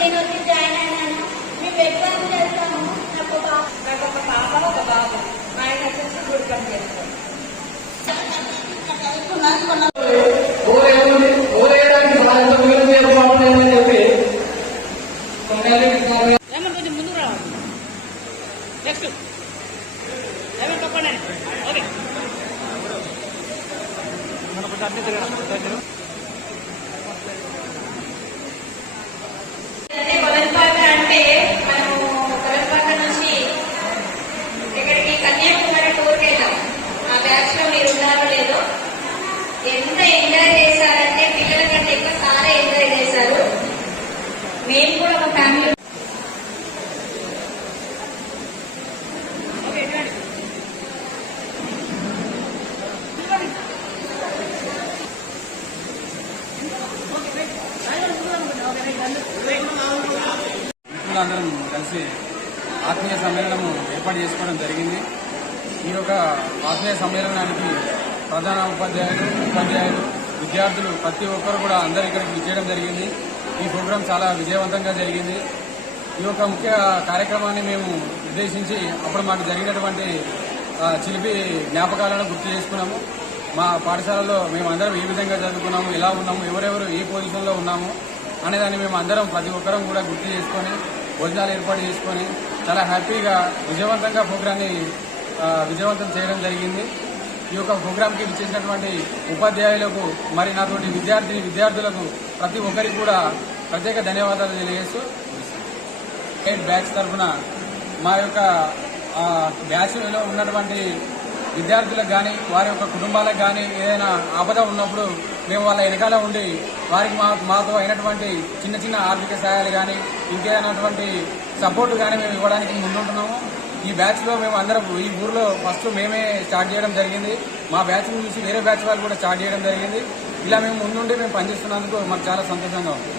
నేను వచ్చి జాయిన్ అయినాను మేము ఎగ్జామ్ చేస్తాము నాకు ఒక నాకు ఒక పాప ఒక బాబు మా ఆయన వచ్చేసి గుడి పని చేస్తాడు ఓరేముంది ఓరేయడానికి బాధ్యత మిగిలింది అందరం కలిసి ఆత్మీయ సమ్మేళనము ఏర్పాటు చేసుకోవడం జరిగింది. ఈ యొక్క ఆత్మీయ సమ్మేళనానికి ప్రధాన ఉపాధ్యాయులు ఉపాధ్యాయులు విద్యార్థులు ప్రతి ఒక్కరు కూడా అందరు ఇక్కడికి విచ్చేయడం జరిగింది. ఈ ప్రోగ్రాం చాలా విజయవంతంగా జరిగింది. ఈ యొక్క ముఖ్య కార్యక్రమాన్ని మేము ఉద్దేశించి అప్పుడు మాకు జరిగినటువంటి చిలిపి జ్ఞాపకాలను గుర్తు చేసుకున్నాము. మా పాఠశాలలో మేము అందరం ఏ విధంగా చదువుకున్నాము ఎలా ఉన్నాము ఎవరెవరు ఏ పొజిషన్లో ఉన్నాము అనేదాన్ని మేము అందరం ప్రతి ఒక్కరం కూడా గుర్తు చేసుకొని భోజనాలు ఏర్పాటు చేసుకొని చాలా హ్యాపీగా విజయవంతంగా ప్రోగ్రాన్ని విజయవంతం చేయడం జరిగింది. ఈ యొక్క ప్రోగ్రాంకి ఇచ్చేసినటువంటి ఉపాధ్యాయులకు మరి నాతోటి విద్యార్థిని విద్యార్థులకు ప్రతి ఒక్కరికి కూడా ప్రత్యేక ధన్యవాదాలు తెలియజేస్తూ ఎయిట్ బ్యాచ్ తరఫున మా యొక్క బ్యాచ్లో ఉన్నటువంటి విద్యార్థులకు కానీ వారి యొక్క కుటుంబాలకు కానీ ఏదైనా ఆపద ఉన్నప్పుడు మేము వాళ్ళ వెనకాల ఉండి వారికి మా మాతో అయినటువంటి చిన్న చిన్న ఆర్థిక సహాయాలు కానీ ఇంకేదైనటువంటి సపోర్ట్ కానీ మేము ఇవ్వడానికి ముందుంటున్నాము. ఈ బ్యాచ్లో మేము అందరం ఈ ఊర్లో ఫస్ట్ మేమే స్టార్ట్ చేయడం జరిగింది. మా బ్యాచ్ చూసి వేరే బ్యాచ్ వాళ్ళు కూడా స్టార్ట్ చేయడం జరిగింది. ఇలా మేము ముందుండి మేము పనిచేస్తున్నందుకు మాకు చాలా సంతోషంగా ఉంది.